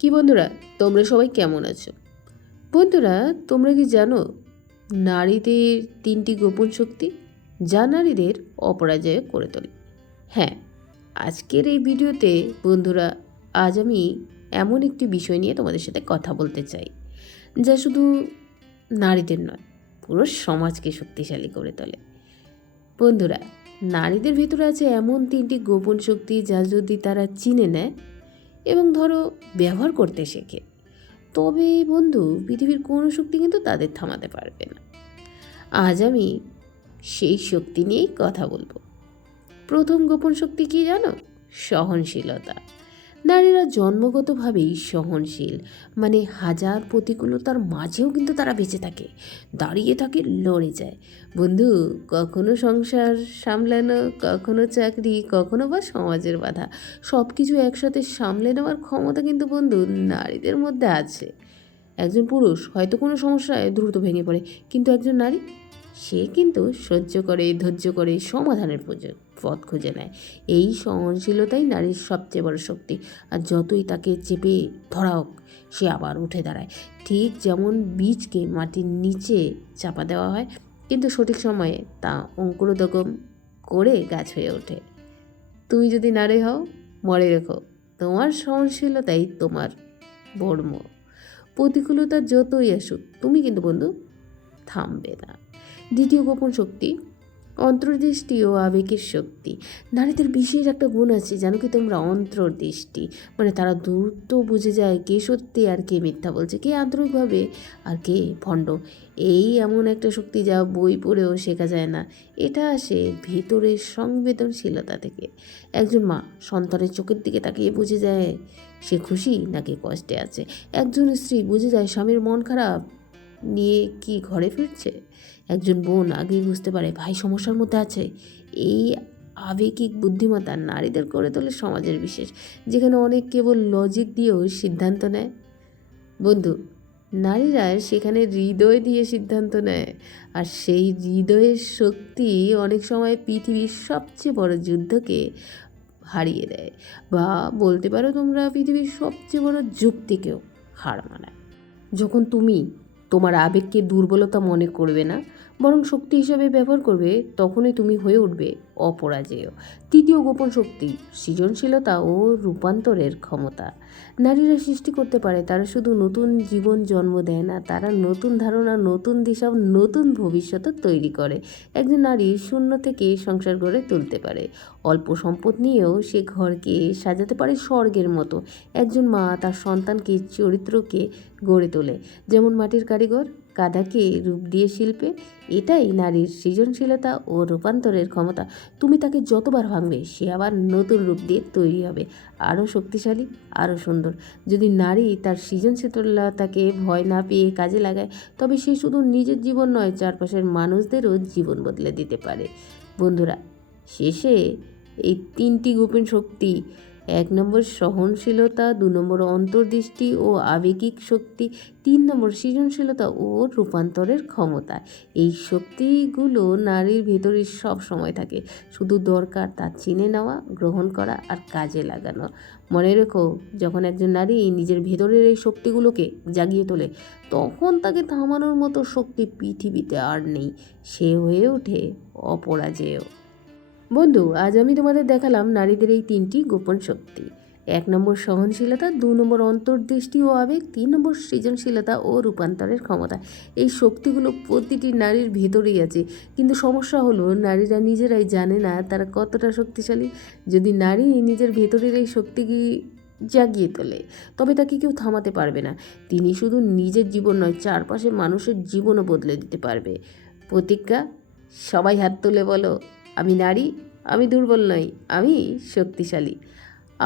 কি বন্ধুরা, তোমরা সবাই কেমন আছো? বন্ধুরা, তোমরা কি জানো নারীদের 3টি গোপন শক্তি যা নারীদের অপরাজেয় করে তোলে? হ্যাঁ, আজকের এই ভিডিওতে বন্ধুরা আজ আমি এমন একটি বিষয় নিয়ে তোমাদের সাথে কথা বলতে চাই যা শুধু নারীদের নয়, পুরো সমাজকে শক্তিশালী করে তোলে। বন্ধুরা, নারীদের ভেতরে আছে এমন 3টি গোপন শক্তি যা যদি তারা চিনে নেয় এবং ব্যবহার করতে শেখে, তবে বন্ধু পৃথিবীর কোনো শক্তি কিন্তু তাদের থামাতে পারবে না। আজ আমি সেই শক্তি নিয়েই কথা বলবো। প্রথম গোপন শক্তি কি জানো? সহনশীলতা। নারীরা জন্মগতভাবেই সহনশীল, মানে হাজার প্রতিকূলতার মাঝেও কিন্তু তারা বেঁচে থাকে, দাঁড়িয়ে থাকে, লড়ে যায়। বন্ধু, কখনো সংসার সামলানো, কখনো চাকরি, কখনো বা সমাজের বাধা, সব কিছু একসাথে সামলে নেওয়ার ক্ষমতা কিন্তু বন্ধু নারীদের মধ্যে আছে। একজন পুরুষ হয়তো কোনো সমস্যায় দ্রুত ভেঙে পড়ে, কিন্তু একজন নারী সে কিন্তু সহ্য করে, ধৈর্য করে, সমাধানের পথ খুঁজে নেয়। এই সহনশীলতাই নারীর সবচেয়ে বড় শক্তি। আর যতই তাকে চেপে ধরা হোক, সে আবার উঠে দাঁড়ায়। ঠিক যেমন বীজকে মাটির নিচে চাপা দেওয়া হয়, কিন্তু সঠিক সময়ে তা অঙ্কুরোদ্গম করে গাছ হয়ে ওঠে। তুমি যদি নারী হও, মনে রেখো, তোমার সহনশীলতাই তোমার বর্ম। প্রতিকূলতা যতই আসুক, তুমি কিন্তু বন্ধু থামবে না। দ্বিতীয় গোপন শক্তি, অন্তর্দৃষ্টি ও আবেগের শক্তি। নারীদের বিশেষ একটা গুণ আছে, জানো কি তোমরা? অন্তর্দৃষ্টি, মানে তারা দ্রুত বুঝে যায় কে সত্যি আর কে মিথ্যা বলছে, কে আন্তরিকভাবে আর কে ভণ্ড। এই এমন একটা শক্তি যা বই পড়েও শেখা যায় না। এটা আসে ভেতরের সংবেদনশীলতা থেকে। একজন মা সন্তানের চোখের দিকে তাকিয়ে বুঝে যায় সে খুশি নাকি কষ্টে আছে। একজন স্ত্রী বুঝে যায় স্বামীর মন খারাপ নিয়ে কি ঘরে ফিরছে। একজন বোন আগেই বুঝতে পারে ভাই সমস্যার মধ্যে আছে। এই আবেগিক বুদ্ধিমত্তা নারীদের করে তোলে সমাজের বিশেষ, যেখানে অনেক কেবল লজিক দিয়েও সিদ্ধান্ত নেয়। বন্ধু, নারীরা সেখানে হৃদয় দিয়ে সিদ্ধান্ত নেয়, আর সেই হৃদয়ের শক্তি অনেক সময় পৃথিবীর সবচেয়ে বড় যুদ্ধকে হারিয়ে দেয়, বা বলতে পারো তোমরা পৃথিবীর সবচেয়ে বড় যুক্তিকেও হার মানায়। যখন তুমি তোমার আবেগকে দুর্বলতা মনে করবে না, বরং শক্তি হিসাবে ব্যবহার করবে, তখনই তুমি হয়ে উঠবে অপরাজেয়। তৃতীয় গোপন শক্তি, সৃজনশীলতা ও রূপান্তরের ক্ষমতা। নারীরা সৃষ্টি করতে পারে, তারা শুধু নতুন জীবন জন্ম দেয় না, তারা নতুন ধারণা, নতুন দিশা, নতুন ভবিষ্যৎ তৈরি করে। একজন নারী শূন্য থেকে সংসার গড়ে তুলতে পারে। অল্প সম্পদ নিয়েও সে ঘরকে সাজাতে পারে স্বর্গের মতো। একজন মা তার সন্তানকে, চরিত্রকে গড়ে তোলে, যেমন মাটির কারিগর কাদাকে রূপ দিয়ে শিল্পে। এটাই নারীর সৃজনশীলতা ও রূপান্তরের ক্ষমতা। তুমি তাকে যতবার ভাঙবে, সে আবার নতুন রূপ দিয়ে তৈরি হবে, আরও শক্তিশালী, আরও সুন্দর। যদি নারী তার সৃজনশীলতাকে ভয় না পেয়ে কাজে লাগায়, তবে সে শুধু নিজের জীবন নয়, চারপাশের মানুষদেরও জীবন বদলে দিতে পারে। বন্ধুরা, শেষে এই 3টি গোপন শক্তি, 1 নম্বর সহনশীলতা, 2 নম্বর অন্তর্দৃষ্টি ও আবেগিক শক্তি, 3 নম্বর সৃজনশীলতা ও রূপান্তরের ক্ষমতা। এই শক্তিগুলো নারীর ভেতরে সব সময় থাকে, শুধু দরকার তা চিনে নেওয়া, গ্রহণ করা আর কাজে লাগানো। মনে রেখো, যখন একজন নারী নিজের ভেতরের এই শক্তিগুলোকে জাগিয়ে তোলে, তখন তাকে থামানোর মতো শক্তি পৃথিবীতে আর নেই। সে হয়ে ওঠে অপরাজেয়। বন্ধু, আজ আমি তোমাদের দেখালাম নারীদের এই 3টি গোপন শক্তি। 1 নম্বর সহনশীলতা, 2 নম্বর অন্তর্দৃষ্টি ও আবেগ, 3 নম্বর সৃজনশীলতা ও রূপান্তরের ক্ষমতা। এই শক্তিগুলো প্রতিটি নারীর ভেতরেই আছে, কিন্তু সমস্যা হলো নারীরা নিজেরাই জানে না তারা কতটা শক্তিশালী। যদি নারী নিজের ভেতরের এই শক্তি জাগিয়ে তোলে, তবে তাকে কেউ থামাতে পারবে না। তিনি শুধু নিজের জীবন নয়, চারপাশের মানুষের জীবনও বদলে দিতে পারবে। প্রতিজ্ঞা, সবাই হাত তুলে বলো, আমি নারী, আমি দুর্বল নই, আমি শক্তিশালী।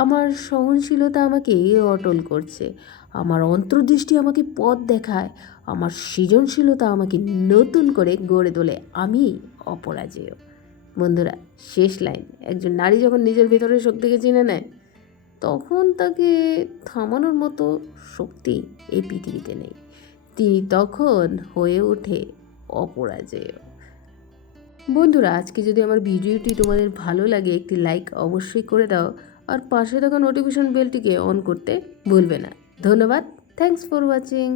আমার সহনশীলতা আমাকে অটল করছে, আমার অন্তর্দৃষ্টি আমাকে পথ দেখায়, আমার সৃজনশীলতা আমাকে নতুন করে গড়ে তোলে, আমি অপরাজেয়। বন্ধুরা, শেষ লাইন, একজন নারী যখন নিজের ভেতরের শক্তিকে চিনে নেয়, তখন তাকে থামানোর মতো শক্তি এই পৃথিবীতে নেই। তিনি তখন হয়ে ওঠে অপরাজেয়। বন্ধুরা, আজকে যদি আমার ভিডিওটি তোমাদের ভালো লাগে, একটি লাইক অবশ্যই করে দাও, আর পাশে থাকা নোটিফিকেশন বেলটিকে অন করতে ভুলবে না। ধন্যবাদ। Thanks for watching.